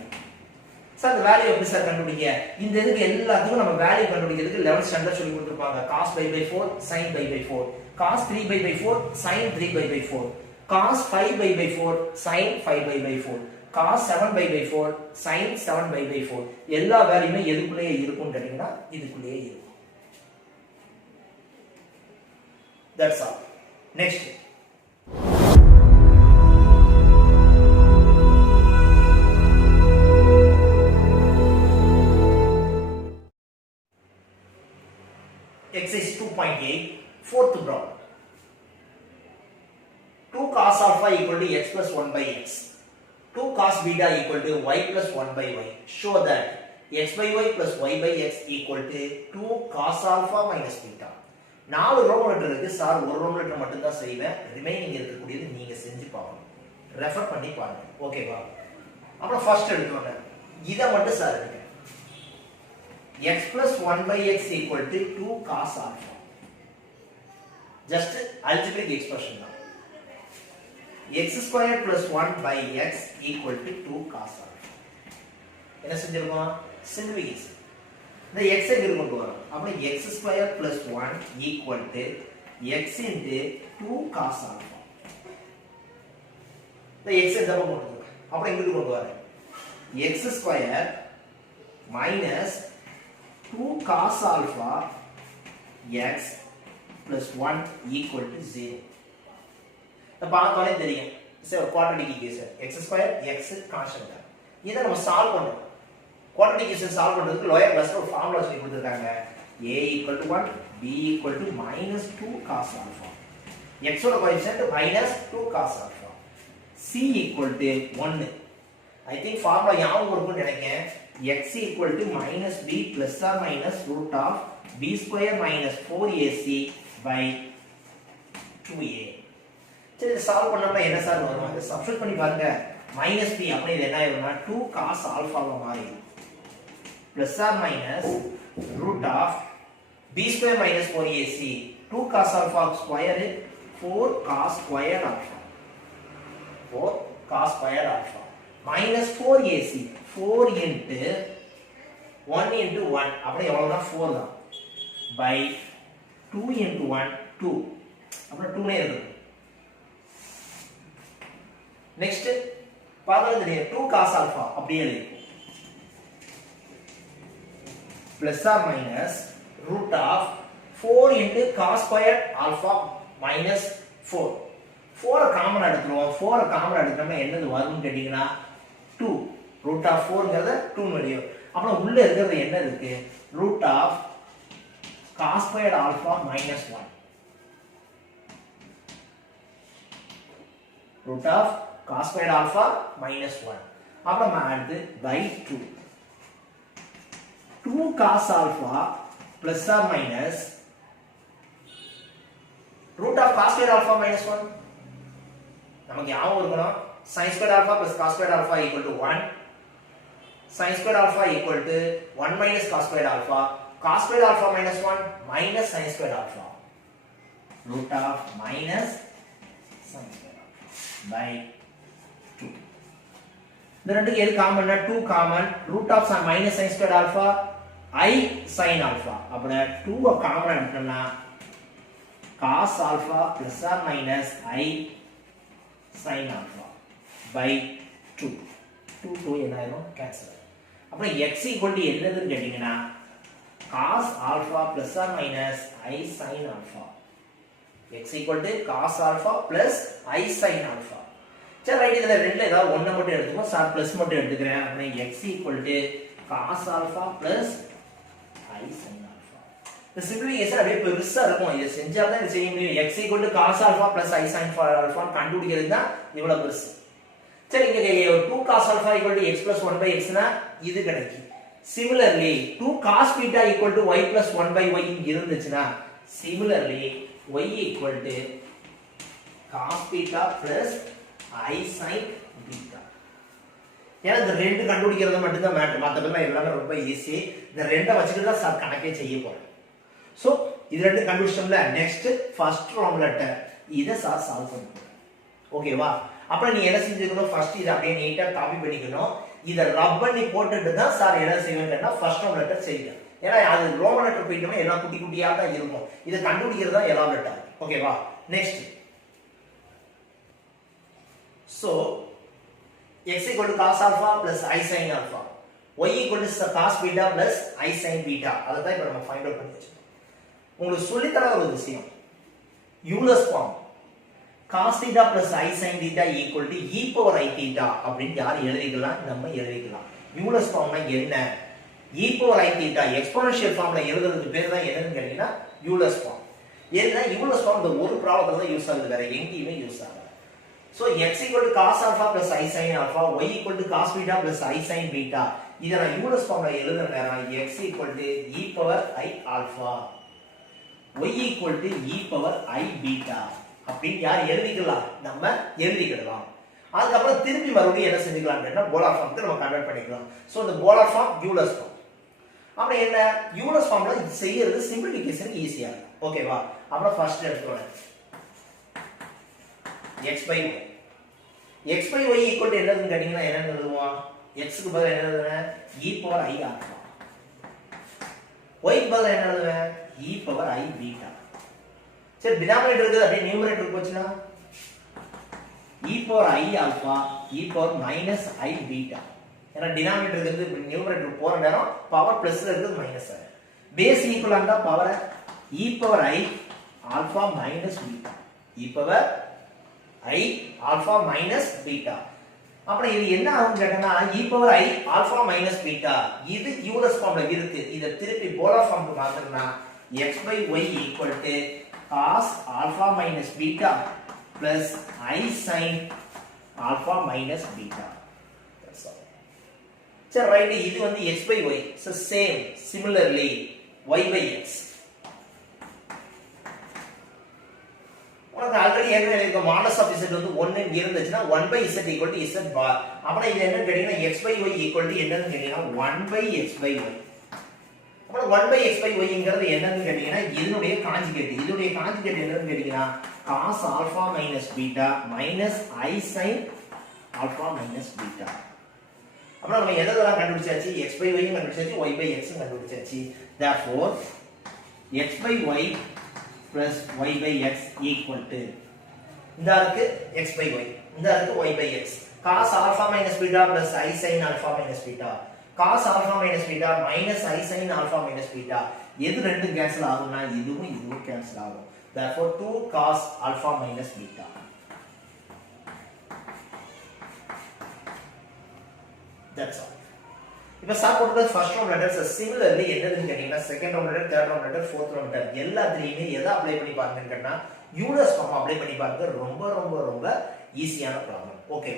Sir இந்த வேல்யூ எப்படி சார் கண்டுபிடிங்க? இந்த இதுக்கு எல்லாத்துக்கும் நம்ம வேல்யூ கண்டுபிடிக்கிறதுக்கு 11th ஸ்டாண்டர்ட் சொல்லி கொடுத்திருப்பாங்க. cos pi by 4 sin pi by 4 cos 3 pi by 4 sin 3 pi by 4 cos 5 pi by 4 sin 5 pi by 4 cos 7 pi by 4 sin 7 pi by 4 எல்லா வேல்யூமே எதுக்குள்ளேயே இருக்கும்னு கேட்டீங்கன்னா இதுக்குள்ளேயே இருக்கும். that's all. next exercise 2.8 fourth problem. 2 cos alpha equal to x plus 1 by x. 2 cos beta equal to y plus 1 by y. Show that x by y plus y by x equal to 2 cos alpha minus beta. 4 form letter இருக்கு sir, ஒரு form letter மட்டும் தான் செய்வேன். Remaining இருக்கக்கூடியது நீங்க செஞ்சு பாருங்க, refer பண்ணி பாருங்க. ஓகேவா? அப்புறம் ஃபர்ஸ்ட் எடுத்துக்கோங்க, இத மட்டும் சார் எடுங்க. x plus 1 by x equal to 2 cos alpha. Just algebraic expression தான். x square plus 1 by x equal to 2 cos alpha. என்ன செஞ்சிருக்கோம்? simplification. இந்த x ஐ இங்க கொண்டு வரோம். அப்ப x square plus 1 equal to x into 2 cos alpha. இந்த x I double கொண்டு வரேன். அப்ப இங்க கொண்டு வரேன். x square minus 2 cos alpha x plus 1 equal to 0. இந்த பார்த்தோனே தெரியும். இது quadratic equation. x square x constant. இதை நம்ம சால்வ் பண்ணணும். குவாட்ரேட்டிக் ஈக்குவேஷன் சால்வ் பண்றதுக்கு லோயர் கிளாஸ்ல ஒரு ஃபார்முலா சொல்லி கொடுத்திருக்காங்க. a = 1 b = -2 cos alpha. x ஓட coefficient -2 cos alpha. c = 1. I think formula ஞாபகம் இருக்கும்னு நினைக்கிறேன். x = -b ± √b² - 4ac / 2a. சரி இதை சால்வ் பண்ணோம்னா என்ன சார் வரும்? இதை சப்ஸ்டிட்யூட் பண்ணி பாருங்க. -b அப்படி இது என்ன ஆயிரும்னா 2 cos alpha வா மாறிடும். +/- √b² - 4ac. 2 cos alpha square 4 cos squared alpha. 4 cos squared alpha -4ac. 4 into 1 into 1 அப்படியே எவ்வளவுனா 4 தான் by 2 into 1 2 அப்புறம் 2 னே இருக்கு. நெக்ஸ்ட் பாருங்க தெரியும் 2 cos alpha அப்படியே இருக்கு. +/- √4 into cos squared alpha minus 4. 4 common எடுத்துறோம். 4 common எடுத்தோம்னா என்னது வரும்னு கேட்டிங்கனா 2. √4ங்கறது 2 வெளியும். அப்புறம் உள்ள இருக்கிறது என்ன இருக்கு? √cos squared alpha minus 1. √cos squared alpha minus 1. அப்புறம் அடுத்து by 2. 2 cos alpha +/- √cos squared alpha minus 1. நமக்கு ஞாபகம் இருக்கணும் sin squared alpha plus cos squared alpha = 1. sin squared alpha = 1 minus cos squared alpha. cos squared alpha minus 1 minus sin squared alpha. √- sin squared alpha by 2. இந்த ரெண்டுக்கு எது காமன்னா 2 common. √- sin squared alpha I sin alpha. அப்ப 2 common எடுத்தோம்னா cos alpha +/- I sin alpha by 2. 2 என்ன ஆயிரும்? Cancel. அப்புறம் x = என்னதுன்னு கேட்டிங்கனா cos alpha +/- I sin alpha. x = cos alpha plus I sin alpha. சரி ரைட், இதுல ரெண்டுல ஏதாவது ஒண்ணை மட்டும் எடுத்துக்கோ. சார் பிளஸ் மட்டும் எடுத்துக்கிறேன். அப்ப x = cos alpha plus I sin alpha. இந்த சிம்பிளிஃபிகேஷன் அப்படியே பெருசா இருக்கும். இத செஞ்சா தான் இது செய்ய முடியும். x = cos alpha plus I sin alpha கண்டுபிடிக்கிறது தான் இவ்வளவு பெருசு. சரி இங்க 2 cos alpha = x + 1/x னா இது கிடைக்கும். Similarly 2 cos beta = y + 1/y இருந்துச்சுனா similarly y = cos beta plus I sin beta. ஏன்னா இந்த ரெண்டு கண்டுபிடிக்கிறது மட்டும் தான் மேட்டர். மத்ததெல்லாம் எல்லாமே ரொம்ப ஈஸி. இந்த ரெண்டை வச்சிட்டு தான் சார் கணக்கே செய்ய போறேன். சோ இது ரெண்டு கண்டுபிடிச்சோம்ல, நெக்ஸ்ட் ஃபர்ஸ்ட் ஃபார்முலாட்ட இத சார் சால்வ் பண்ணணும். ஓகேவா? அப்புறம் நீ என்ன செஞ்சுக்கணும்? ஃபர்ஸ்ட் இத அப்படியே நீட்டா காப்பி பண்ணிக்கணும். இத ரப் பண்ணி போட்டுட்டு தான் சார் என்ன செய்வீங்கன்னா ஃபர்ஸ்ட் ஃபார்முலாட்ட செய்யணும். ஏன்னா அது ரோமன் லெட்டர் போயிட்டோம்னா எல்லாம் குட்டி குட்டியா தான் இருக்கும். இத கண்டுபிடிக்கிறது தான் எல்லாம் லெட்டர். ஓகேவா? Next so x = cos alpha plus I sin alpha, y = cos beta plus I sin beta. அத தான் இப்ப நம்ம ஃபைண்ட் அவுட் பண்ணி வச்சிருக்கோம். உங்களுக்கு சொல்லி தர ஒரு விஷயம், Euler's form cos theta plus I sin theta = e power I theta அப்படின்னு யார் எழுதிக்கலாம்? நம்ம எழுதிக்கலாம். யூலர்ஸ் ஃபார்ம்னா என்ன? e power I theta exponential ஃபார்ம்ல எழுதுறதுக்கு பேர் தான் என்னன்னு கேட்டீங்கன்னா யூலர்ஸ் ஃபார்ம். ஏன்னா யூலர்ஸ் ஃபார்ம் இந்த ஒரு ப்ராப்ளத்துல தான் யூஸ் ஆகுது, வேற எங்கேயுமே யூஸ் ஆகல. So x = cos alpha plus I sin alpha, y = cos beta plus I sin beta. இத நான் யூலர்ஸ் ஃபார்ம்ல எழுதுற நேரம் x = e power I alpha, y = e power I beta அப்படி யார் எழுதிக்கலாம்? நம்ம எழுதிக்கலாம். அதுக்கு அப்புறம் திருப்பி மறுபடியும் என்ன செஞ்சுக்கலாம்னா போலார் ஃபார்ம்க்கு நம்ம கன்வர்ட் பண்ணிக்கலாம். சோ இந்த போலார் ஃபார்ம் யூலர்ஸ் ஃபார்ம். அப்ப என்ன யூலர்ஸ் ஃபார்ம்ல செய்யிறது சிம்பிளிஃபிகேஷன் ஈஸியா இருக்கும். ஓகேவா? அப்புறம் ஃபர்ஸ்ட் எடுத்துக்கோங்க x by y. x by y = என்னதுன்னு கேட்டிங்கனா என்ன எழுதுவோம்? x க்கு பதிலா என்ன எழுதுவேன்? e power I alpha. y க்கு பதிலா என்ன எழுதுவேன்? e power I beta. சரி டினாமினேட்டர் இருக்குது அப்படியே நியூமரேட்டர் போச்சுனா e power I alpha e power minus I beta. ஏன்னா டினாமினேட்டர் இருக்குது நியூமரேட்டர் போற நேரம் பவர் பிளஸ்ல இருக்குது minus. Base equal Andal power e power I alpha minus beta. e power I alpha minus beta. அப்புறம் இது என்ன ஆகும் கேட்டனா e power i alpha minus beta இது யூலர்ஸ் ஃபார்ம்ல இருக்கு. இத திருப்பி போலார் ஃபார்முக்கு மாத்தறனா x by y equal to cos alpha minus beta plus I sin alpha minus beta. That's all. சரி ரைட், இது வந்து x by y. So same similarly y by x. உனக்கு ஆல்ரெடி ஏற்கனவே இருக்க மாடஸ் ஆஃப் z வந்து 1 ன்னு இருந்துச்சுனா 1 by z equal to z bar. அப்ப இது என்னன்னு கேட்டீங்கன்னா x by y equal to என்னன்னு கேட்டீங்கன்னா 1 by x by y. அப்ப 1 by x by y ங்கிறது என்னன்னு கேட்டீங்கன்னா இதனுடைய கான்ஜுகேட். இதனுடைய கான்ஜுகேட் என்னன்னு கேட்டீங்கன்னா cos alpha minus beta minus I sin alpha minus beta. அப்ப நம்ம எதெல்லாம் கண்டுபிடிச்சாச்சு? x by y கண்டுபிடிச்சாச்சு, y by x கண்டுபிடிச்சாச்சு. Therefore x by y plus y by x equal to இந்த இருக்கு x by y, இந்த இருக்கு y by x. cos alpha minus beta plus I sin alpha minus beta. cos alpha minus beta minus I sin alpha minus beta. எது ரெண்டும் cancel ஆகும்னா இதுவும் இதுவும் cancel ஆகும். Therefore 2 cos alpha minus beta. That's all. இப்ப solve பண்றது first round letters similarly என்னதுன்னு கேட்டீங்கன்னா second round letter, third round letter, fourth round letter எல்லாத்துலயுமே எதை அப்ளை பண்ணி பாருங்கன்னு கேட்டா யூலர்ஸ் ஃபார்ம் அப்ளை பண்ணி பாருங்க. ரொம்ப ரொம்ப ரொம்ப ஈஸியான ப்ராப்ளம். ஓகே.